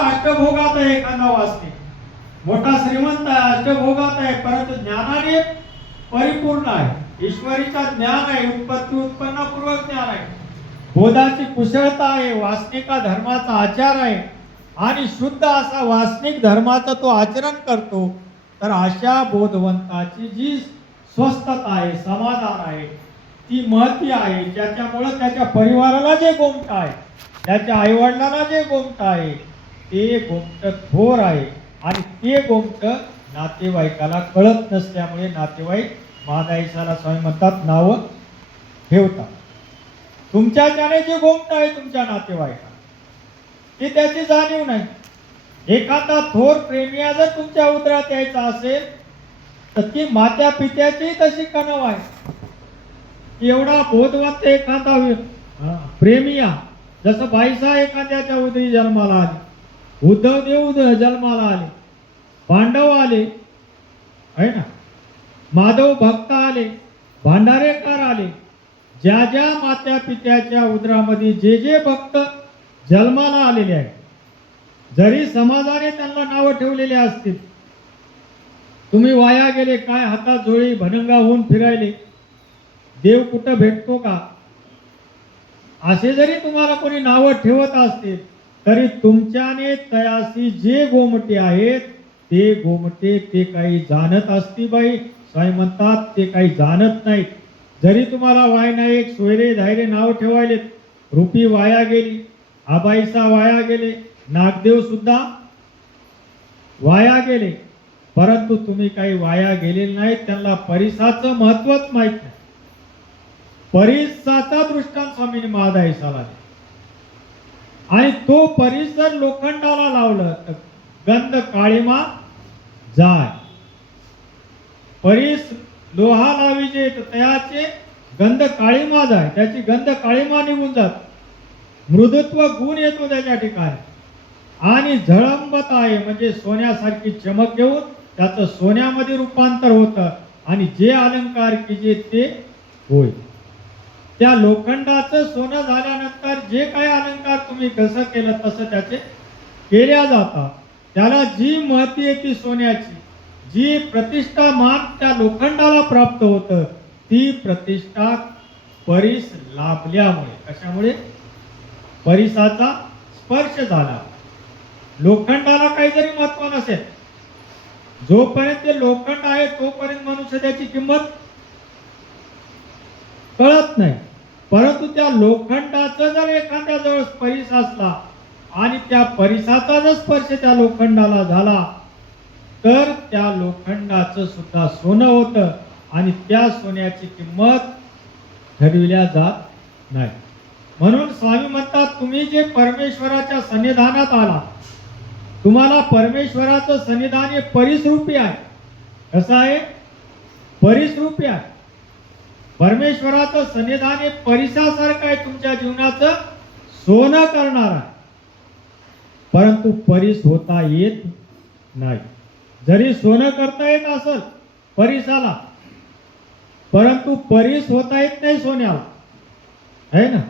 अष्टभोगात आहे एखादा वासनिक, मोठा श्रीमंत आहे, अष्टभोगात आहे, परंतु ज्ञानाने परिपूर्ण आहे, ईश्वरीचा ज्ञान आहे, उत्पत्ती उत्पन्नपूर्वक ज्ञान आहे, बोधाची कुशलता आहे, वासनिका धर्माचा आचार आहे आणि शुद्ध असा वासनिक धर्माचा तो आचरण करतो, तर अशा बोधवंताची जी स्वस्थता आहे, समाधान आहे, ती महती आहे, ज्याच्यामुळे त्याच्या परिवाराला जे गोमट आहे, त्याच्या आईवडिलांना जे गोमट आहे, ते गोमट थोर आहे आणि ते गोमट नातेवाईकाला कळत नसल्यामुळे नातेवाईक महादाईसाला स्वामी म्हणतात नावं ठेवतात. तुमच्याच्याने जे गोमट आहे तुमच्या नातेवाईकाला, ती त्याची जाणीव नाही. एखादा थोर प्रेमिया जर तुमच्या उदरात यायचा असेल तर ती मात्या पित्याची तशी कणव आहे. एवढा बोधवंत एखादा प्रेमिया, जसं बाईसा एखाद्याच्या उदरी जन्माला आली, उद्धव देव जन्माला आले, पांडव आले आहे ना, माधव भक्त आले, भांडारेकर आले, ज्या ज्या मात्या पित्याच्या उदरामध्ये जे जे भक्त जन्माला आलेले आहेत, जरी समाजाने त्यांना नावं ठेवलेले असतील, तुम्ही वाया गेले काय, हातात झोळी भनंगा होऊन फिरायले, देव कुठं भेटतो का, असे जरी तुम्हाला कोणी नावं ठेवत असतील, तरी तुमच्याने तयासी जे गोमटे आहेत ते गोमटे ते काही जाणत असती बाई. स्वामी म्हणतात ते काही जाणत नाहीत. जरी तुम्हाला वायनाईक सोयरे धायरे नाव ठेवायलेत, रुपी वाया गेली, आबाईसा वाया गेले, नागदेव सुद्धा वाया गेले, परंतु तुम्ही काही वाया गेलेले नाहीत. त्यांना परिसाचं महत्वच माहित नाही. परिसाचा दृष्टांत स्वामींनी महादाईसाला आणि तो परिसर लोखंडाला लावलं तर गंध काळीमा जाय. परीस लोहा लावीजे तर त्याचे गंध काळीमा जाय, त्याची गंध काळीमा निघून जात, मृदुत्व गुण येतो त्याच्या ठिकाणी आणि झळंबत आहे म्हणजे सोन्यासारखी चमक येऊन त्याचं सोन्यामध्ये रूपांतर होतं आणि जे अलंकार की ते होय. त्या लोखंडाचं सोनं झाल्यानंतर जे काही अलंकार तुम्ही कसं केलं तसं त्याचे केल्या जातात. त्याला जी महती आहे ती सोन्याची, जी प्रतिष्ठा मान त्या लोखंडाला प्राप्त होतं, ती प्रतिष्ठा परीस लाभल्यामुळे. कशामुळे? परिसाचा स्पर्श झाला. लोखंडाला काही जरी महत्व नसेल, जोपर्यंत ते लोखंड आहे तोपर्यंत मनुष्य त्याची किंमत कळत नाही. परंतु त्या लोखंडाचा जर एखाद्या जवळ परिस असला आणि त्या परिसाचा जर स्पर्श त्या लोखंडाला झाला तर त्या लोखंडाचं सुद्धा सोनं होतं आणि त्या सोन्याची किंमत ठरविल्या जात नाही. म्हणून स्वामी म्हणतात तुम्ही जे परमेश्वराच्या सन्निधानात आला, तुम्हाला परमेश्वराचं सन्निधान हे परिसरूपी आहे. कसं आहे? परिसरूपी आहे. परमेश्वराचं सन्निधान हे परिसासारखं आहे, तुमच्या जीवनाचं सोनं करणार आहे. परंतु परिस होता येत नाही. जरी सोनं करता येत असेल परिसाला, परंतु परिस होता येत नाही सोन्याला, आहे ना,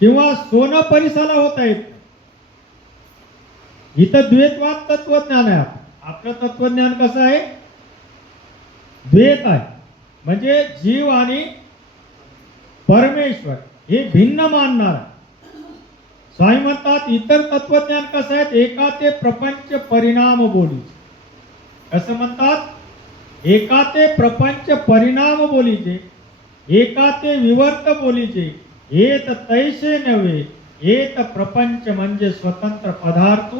किंवा सोनं परिसाला होता येत. इथं द्वैतवाद तत्वज्ञान आहे. आपलं तत्वज्ञान कसं आहे? द्वैत आहे, म्हणजे जीव आणि परमेश्वर हे भिन्न मानणार. स्वामी म्हणतात इतर तत्वज्ञान कसं आहे? एका ते प्रपंच परिणाम बोली. कसं म्हणतात? एका ते प्रपंच परिणाम बोलीचे, एका ते विवर्त बोलीचे, एक तैसे नव्हे, एक प्रपंच म्हणजे स्वतंत्र पदार्थ,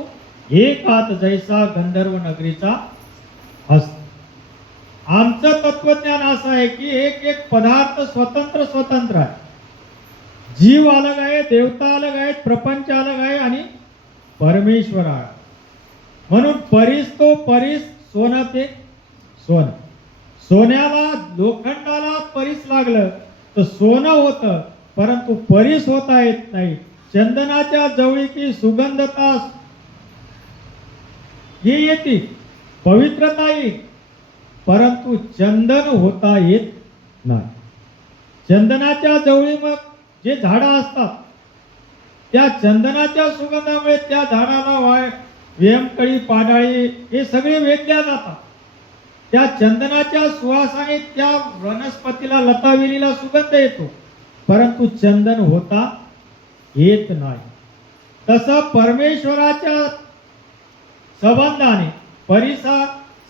एकात जैसा गंधर्व नगरीचा असतो. आमचं तत्वज्ञान असं आहे की एक एक पदार्थ स्वतंत्र स्वतंत्र आहे. जीव अलग आहे, देवता अलग आहेत, प्रपंच अलग आहे आणि परमेश्वर आहे. म्हणून परिस तो परिस, सोनं ते सोनं. सोन्याला लोखंडाला परिस लागलं तर सोनं होतं, परंतु परिस होता येत नाही. चंदनाच्या जवळीकी सुगंधता ही येते, पवित्रता येईल, परंतु चंदन होता येत नाही. चंदनाच्या जवळी मग जे झाडं असतात त्या चंदनाच्या सुगंधामुळे त्या झाडाला वेमकळी पाडाळी हे सगळे वेधल्या जातात. त्या चंदनाच्या सुवासाने त्या वनस्पतीला लतावेलीला सुगंध येतो, परंतु चंदन होता येत नाही. तसं परमेश्वराच्या संबंधाने परिसा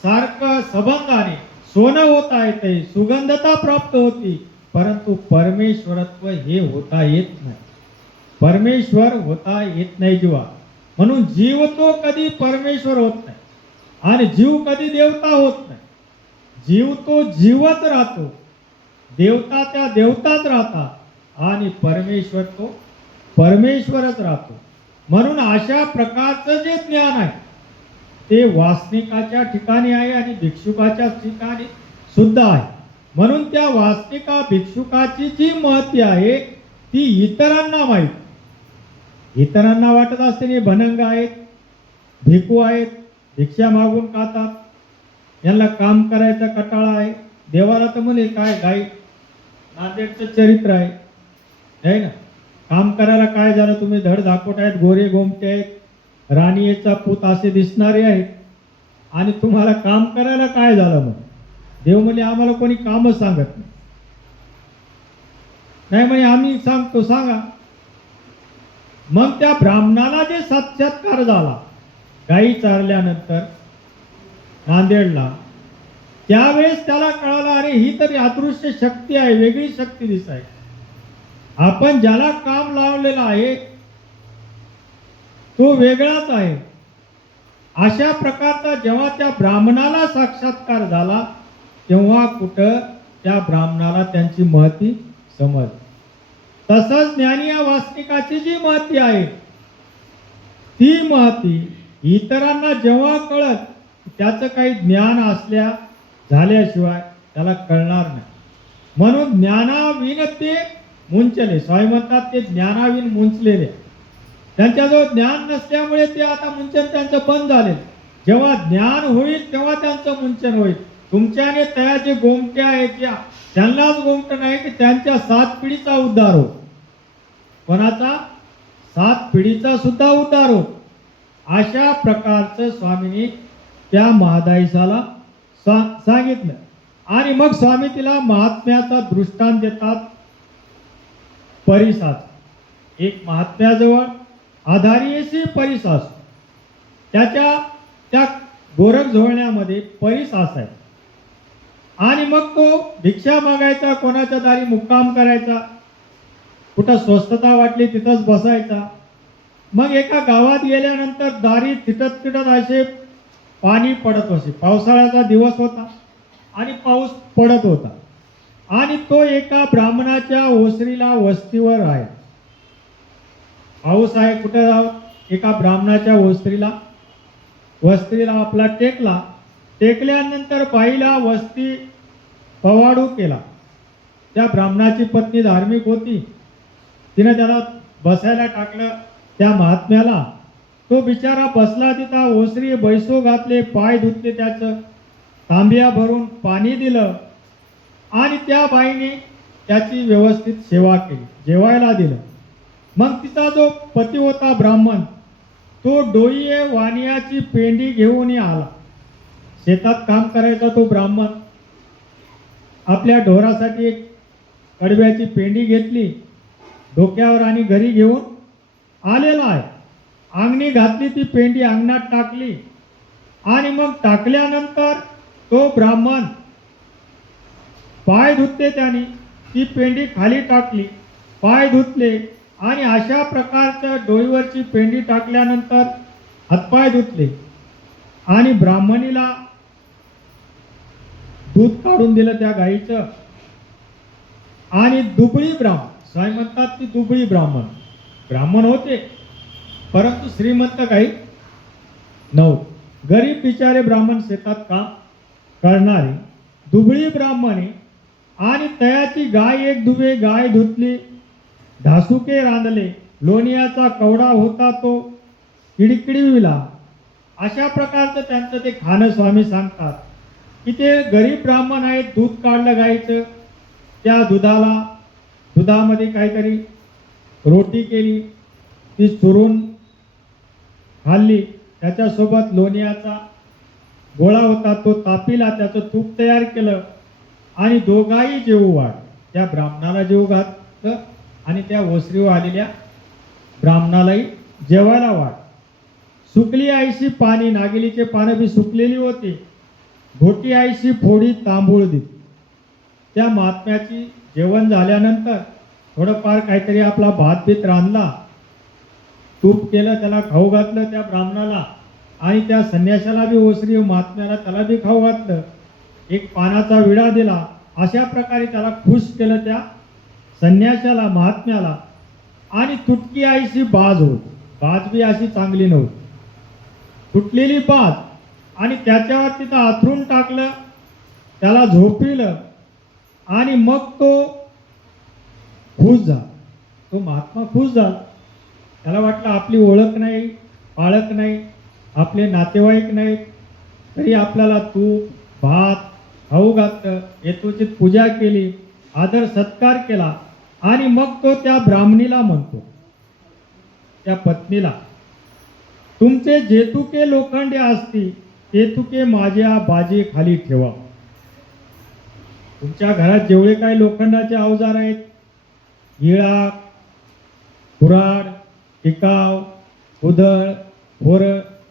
सारखं संबंधाने सोनं होता येते, सुगंधता प्राप्त होती, परंतु परमेश्वरत्व हे होता येत नाही. परमेश्वर होता येत नाही जीवा. म्हणून जीव तो कधी परमेश्वर होत नाही आणि जीव कधी देवता होत नाही. जीव तो जीवच राहतो, देवता त्या देवताच राहतात आणि परमेश्वर तो परमेश्वरच राहतो. म्हणून अशा प्रकारचं जे ज्ञान आहे ते वासनिकाच्या ठिकाणी आहे आणि भिक्षुकाच्या ठिकाणी सुद्धा आहे. म्हणून त्या वासनिका भिक्षुकाची जी महती आहे ती इतरांना माहीत. इतरांना वाटत असते हे भनंग आहेत, भिकू आहेत, भिक्षा मागून खातात, यांना काम करायचा कटाळा आहे. देवाला तर म्हणे काय गाई नांदेडचं चरित्र आहे ना. काम करायला काय झालं, तुम्ही धड धाकोट आहेत, गोरे गोमटे आहेत, राणीचा पूत असे दिसणारे आहेत आणि तुम्हाला काम करायला काय झालं. मग देव म्हणे आम्हाला कोणी कामच सांगत नाही म्हणे आम्ही सांगतो, सांगा. मग त्या ब्राह्मणाला जे साक्षात्कार झाला गाई चारल्यानंतर नांदेडला, त्यावेळेस त्याला कळालं अरे ही तरी अदृश्य शक्ती आहे, वेगळी शक्ती दिसाय. आपण ज्याला काम लावलेलं आहे तो वेगळाच आहे. अशा प्रकारचा जेव्हा त्या ब्राह्मणाला साक्षात्कार झाला तेव्हा कुठं त्या ब्राह्मणाला त्यांची महती समज. तसंच ज्ञानी या वासनिकाची जी महती आहे ती महती इतरांना जेव्हा कळत त्याचं काही ज्ञान असल्या झाल्याशिवाय त्याला कळणार नाही. म्हणून ज्ञानाविन ते मुंचले. स्वामी म्हणतात ते ज्ञानाविन मुंचलेले. त्यांच्याजवळ ज्ञान नसल्यामुळे ते आता मुंचन त्यांचं बंद झाले. जेव्हा ज्ञान होईल तेव्हा त्यांचं मुंचन होईल. तुमच्याने त्या जे गोमटे आहेत त्यांनाच गोमट नाही की त्यांच्या 7 पिढीचा उद्धार हो. कोणाचा? 7 पिढीचा सुद्धा उद्धार हो. अशा प्रकारचं स्वामींनी त्या महादाईसाला सांगितलं. आणि मग स्वामी तिला महात्म्याचा दृष्टांत देतात. परिसास एक महात्म्याजवळ आधारीशी परिसास, त्याच्या त्या गोरख झोळण्यामध्ये परिसास आहे. आणि मग तो भिक्षा मागायचा, कोणाच्या दारी मुक्काम करायचा, कुठं स्वस्तता वाटली तिथंच बसायचा. मग एका गावात गेल्यानंतर दारी तिटत तिटत असे पाणी पडत होते. पावसाळ्याचा दिवस होता आणि पाऊस पडत होता आणि तो एका ब्राह्मणाच्या ओसरीला वस्तीवर आहे. पाऊस आहे, कुठं जाऊ, एका ब्राह्मणाच्या वस्तीला आपला टेकला. टेकल्यानंतर बाईला वस्ती पवाडू केला. त्या ब्राह्मणाची पत्नी धार्मिक होती, तिने त्याला बसायला टाकलं. त्या महात्म्याला तो बिचारा बसला तिथं. ओसरी बैसो घातले, पाय धुतले, त्याचं तांब्या भरून पाणी दिलं आणि त्या बाईने त्याची व्यवस्थित सेवा केली, जेवायला दिलं. मग तिचा जो पती होता ब्राह्मण तो डोईये वानियाची पेंडी घेऊन आला. शेतात काम करायचा तो ब्राह्मण. आपल्या ढोरासाठी एक कडव्याची पेंडी घेतली डोक्यावर आणि घरी घेऊन आलेला आहे. अंगणी घातली, ती पेंडी अंगणात टाकली आणि मग टाकल्यानंतर तो ब्राह्मण पाय धुतले. त्याने ती पेंडी खाली टाकली, पाय धुतले आणि अशा प्रकारचं डोईवरची पेंडी टाकल्यानंतर हातपाय धुतले आणि ब्राह्मणीला दूध काढून दिलं त्या गाईचं. आणि दुबळी ब्राह्मण, स्वामी म्हणतात ती दुबळी ब्राह्मण होते, परंतु श्रीमंत काही नव्हते. गरीब बिचारे ब्राह्मण, शेतात काम करणारे दुबळी ब्राह्मणे. आणि तयाची गाय एक दुबे गाय धुतली, ढासुके रांधले, लोणियाचा कवडा होता तो किडकिडविला. अशा प्रकारचं त्यांचं ते खाणं स्वामी सांगतात की ते गरीब ब्राह्मण आहेत. दूध काढलं गाईचं, त्या दुधामध्ये काहीतरी रोटी केली ती चुरून खाल्ली. त्याच्यासोबत लोण्याचा गोळा होता तो तापिला, त्याचं तूप तयार केलं आणि दोघाही जेवू वाढ. त्या ब्राह्मणाला जेवू घातलं आणि त्या ओसरीवर आलेल्या ब्राह्मणालाही जेवायला वाढ. सुकली आईशी पाणी, नागिलीचे पानं बी सुकलेली होती. घोटी आईशी फोडी तांबूळ दिली. त्या महात्म्याची जेवण झाल्यानंतर थोडंफार काहीतरी आपला भात बीत रांधला, तूप केलं, त्याला खाऊ घातलं त्या ब्राह्मणाला आणि त्या संन्याशाला बी ओसरी महात्म्याला त्याला बी खाऊ घातलं. एक पानाचा विडा दिला. अशा प्रकारे त्याला खुश केलं त्या संन्याशाला, महात्म्याला. आणि तुटकी आईशी बाज होती. बाज बी अशी चांगली नव्हती, तुटलेली बाज. आणि त्याच्यावर तिथं आथरून टाकलं, त्याला झोपिलं आणि मग तो खुश झाला. तो महात्मा खुश झाला. त्याला वाटलं आपली ओळख नाही, पाळख नाही, आपले नातेवाईक नाहीत, तरी आपल्याला तूप भात खाऊ घातलं, यथोचित पूजा केली, आदर सत्कार केला. आणि मग तो त्या ब्राह्मणीला म्हणतो, त्या पत्नीला, तुमचे जेतुके लोखंडे असती तेतुके माझ्या बाजे खाली ठेवा. तुमच्या घरात जेवढे काही लोखंडाचे अवजार आहेत, विळा, कुऱ्हाड, टिकाव, उधळ, फोर,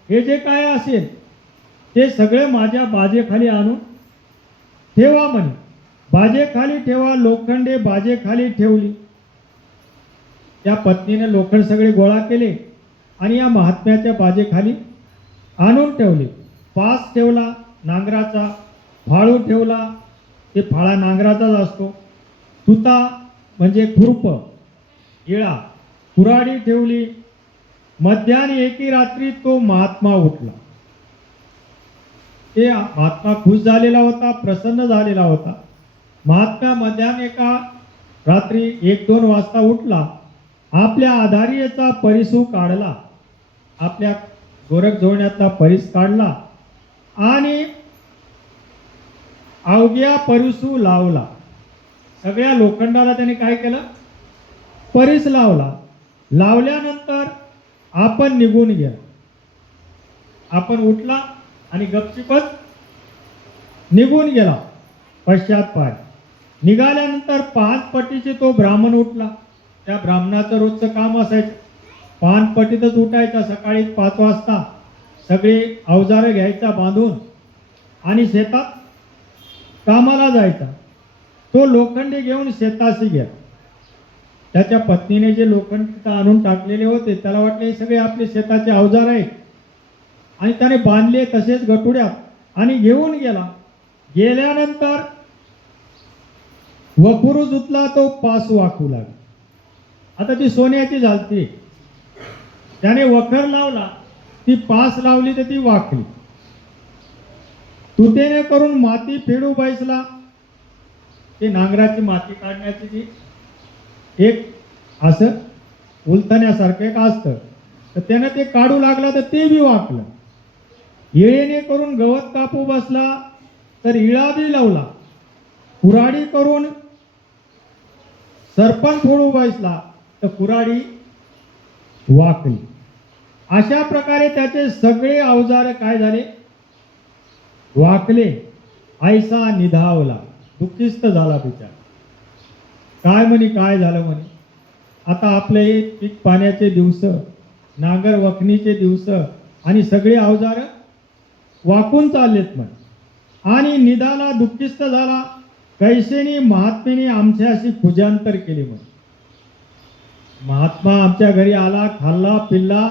हे जे काय असेल ते सगळे माझ्या बाजेखाली आणून ठेवा म्हणे. बाजेखाली ठेवा. लोखंडे बाजेखाली ठेवली. त्या पत्नीने लोखंड सगळे गोळा केले आणि या महात्म्याच्या बाजेखाली आणून ठेवले. पास ठेवला नांगराचा, फाळू ठेवला, ते फाळा नांगराचाच असतो. तुता म्हणजे खुरप, इळा, कुऱ्हाडी ठेवली. मध्यान्ही एकी रात्री तो महात्मा उठला. ते महात्मा खुश झालेला होता, प्रसन्न झालेला होता. महात्मा मध्यान्ह एका रात्री 1-2 वाजता उठला. आपल्या आधारीचा परिसू काढला, आपल्या गोरख जोडण्यातला परिस काढला आणि अवघ्या परिसू लावला. सगळ्या लोखंडाला त्याने काय केलं, परिस लावला. लावल्यानंतर आपण निघून गेला. आपण उठला आणि गपचिपच निघून गेला. पश्चात पाय निघाल्यानंतर 5 पटीचे तो ब्राह्मण उठला. त्या ब्राह्मणाचं रोजचं काम असायचं, 5 पटीतच उठायचा. सकाळी 5 वाजता सगळे अवजारं घ्यायचा बांधून आणि शेतात कामाला जायचा. तो लोखंडे घेऊन शेताशी गेला. त्याच्या पत्नीने जे लोखंड तिथं आणून टाकलेले होते, त्याला वाटले हे सगळे आपले शेताचे अवजार आहेत आणि त्याने बांधले तसेच गटुड्यात आणि घेऊन गेला. गेल्यानंतर वखुरू जुतला, तो पास वाकू लागला. आता ती सोन्याची झालती. त्याने वखर लावला, ती पास लावली तर ती वाकली. तुतेने करून माती फेडू बैसला. ते नांगराची माती काढण्याची ती एक असं उलथण्यासारखं एक असतं, तर त्याने ते काढू लागला तर ते बी वाकलं. इळेने करून गवत कापू बसला तर इळा बी लावला. कुऱ्हाडी करून सरपण फोडू बसला तर कुऱ्हाडी वाकली. अशा प्रकारे त्याचे सगळे अवजार काय झाले, वाकले. ऐसा निधावला, दुःखिस्त झाला बिचारा. काय म्हणे, काय झालं म्हणे, आता आपले हे पीक पाण्याचे दिवस, नांगर वखणीचे दिवस आणि सगळे अवजार वाकून चाललेत म्हणे. आणि निधाला, दुःखिस्त झाला. कैसेनी महात्मेने आमच्याशी पूजांतर केले म्हणे. महात्मा आमच्या घरी आला, खाल्ला पिल्ला,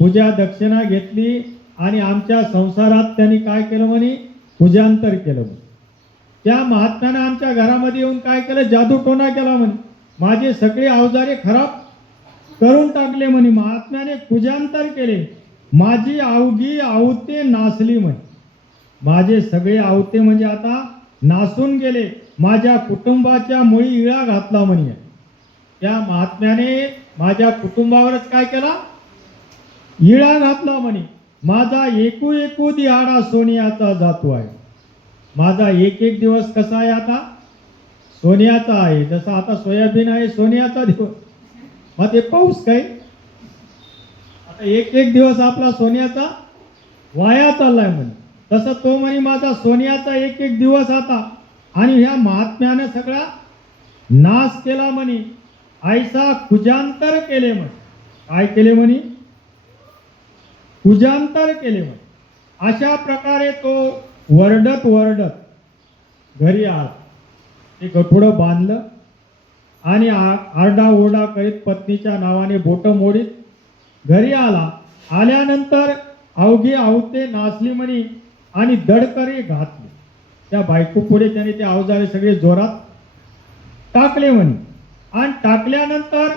पूजा दक्षिणा घेतली आणि आमच्या संसारात त्यांनी काय केलं म्हणे, पूजांतर केलं म्हणे. त्या महात्म्याने आमच्या घरामध्ये येऊन काय केलं, जादूटोणा केला म्हणे. माझे सगळे अवजारे खराब करून टाकले म्हणे. महात्म्याने पूजांतर केले. माझी अवघी आवते नासली म्हणे. माझे सगळे आवते म्हणजे आता नासून गेले. माझ्या कुटुंबाच्या मुळी इळा घातला म्हणे. त्या महात्म्याने माझ्या कुटुंबावरच काय केला, इळा घातला म्हणे. माझा एकू दिहाडा सोन्याचा जातो आहे. माझा एक दिवस कसा आहे, आता सोन्याचा आहे. जसा आता सोयाबीन आहे सोन्याचा दिवस, मग ते पाऊस काय आता एक एक दिवस आपला सोन्याचा वाया चाललाय म्हणे. तसं तो म्हणे माझा सोन्याचा एक एक दिवस आता आणि ह्या महात्म्यानं सगळा नाश केला म्हणे. ऐसा कुजांतर केले म्हणे. काय केले म्हणे? कुजांतर केले म्हणे. अशा प्रकारे तो वरडत वरडत घरी आला. ते गठुडं बांधलं आणि आरडाओरडा करीत पत्नीच्या नावाने बोट मोडीत घरी आला. आल्यानंतर अवघी आवते नाचली म्हणे आणि दडकरी घातली. त्या बायको पुढे त्याने ते अवजारे सगळे जोरात टाकले म्हणे. आणि टाकल्यानंतर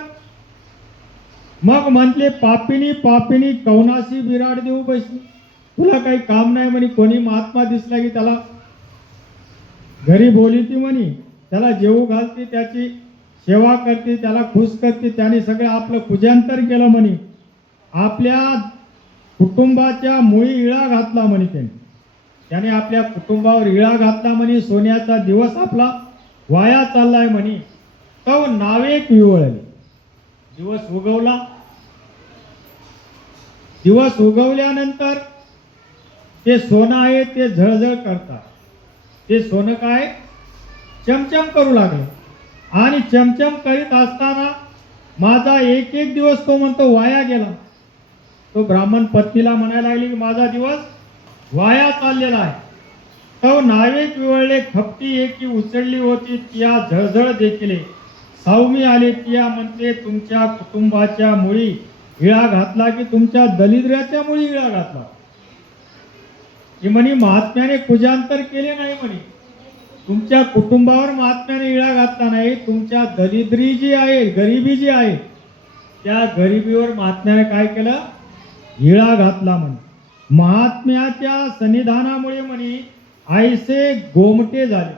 मग म्हटले पापिनी पापिनी कौनाशी विराट देऊ बसली. तुला काही काम नाही म्हणे. कोणी महात्मा दिसला की त्याला घरी बोलती म्हणे, त्याला जेवू घालते, त्याची सेवा करते, त्याला खुश करते. त्याने सगळं आपलं कुजांतर केलं म्हणे. आपल्या कुटुंबाच्या मुळी इळा घातला म्हणे. त्याने आपल्या कुटुंबावर इळा घातला म्हणे. सोन्याचा दिवस आपला वाया चाललाय म्हणे. तो नावेक विवळले. दिवस उगवला. दिवस उगवल्यानंतर ते सोनं आहे ते झळझळ करतात. ते सोनं काय चमचम करू लागलं. आणि चमचम करीत असताना माझा एक एक दिवस तो म्हणतो वाया गेला. तो ब्राह्मण पत्नीला म्हणायला लागली की माझा दिवस वाया चाललेला आहे. तो नावेक विवळले. खपटी एकी उचलली होती तिया झळझळ देखील. सावमी आले तिया म्हणते तुमच्या कुटुंबाच्या मुळी इळा घातला की तुमच्या दलिद्राच्या मुळी इळा घातला. ही म्हणे महात्म्याने कुजांतर केले नाही म्हणे. तुमच्या कुटुंबावर महात्म्याने इळा घातला नाही. तुमच्या दरिद्री जी आहे, गरिबी जी आहे, त्या गरिबीवर महात्म्याने काय केलं? इळा घातला म्हणे. महात्म्याच्या सन्निधानामुळे म्हणे ऐसे गोमटे झाले.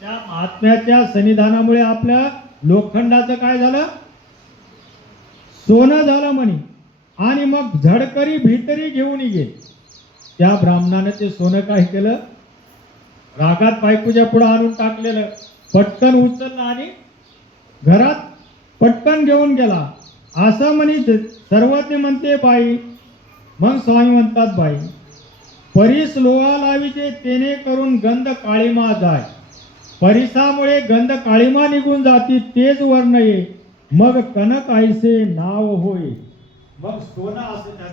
त्या महात्म्याच्या सन्निधानामुळे आपल्या लोखंडाचं काय झालं? सोनं झालं म्हणे. आणि मग झडकरी भीतरी घेऊन गेले. त्या ब्राह्मणाने ते सोनं काय केलं? रागात बायकोच्या पुढे आणून टाकलेलं. पटकन उचललं आणि घरात पटकन घेऊन गेला. असं म्हणे सर्वज्ञ म्हणते बाई. मग स्वामी म्हणतात बाई परीस लोहा लावीचे तेने करून गंध काळीमा जाय. परिसामुळे गंध काळीमा निघून जाती तेज वर्ण ये. मग कनक ऐसे नाव होय. मग सोनं असं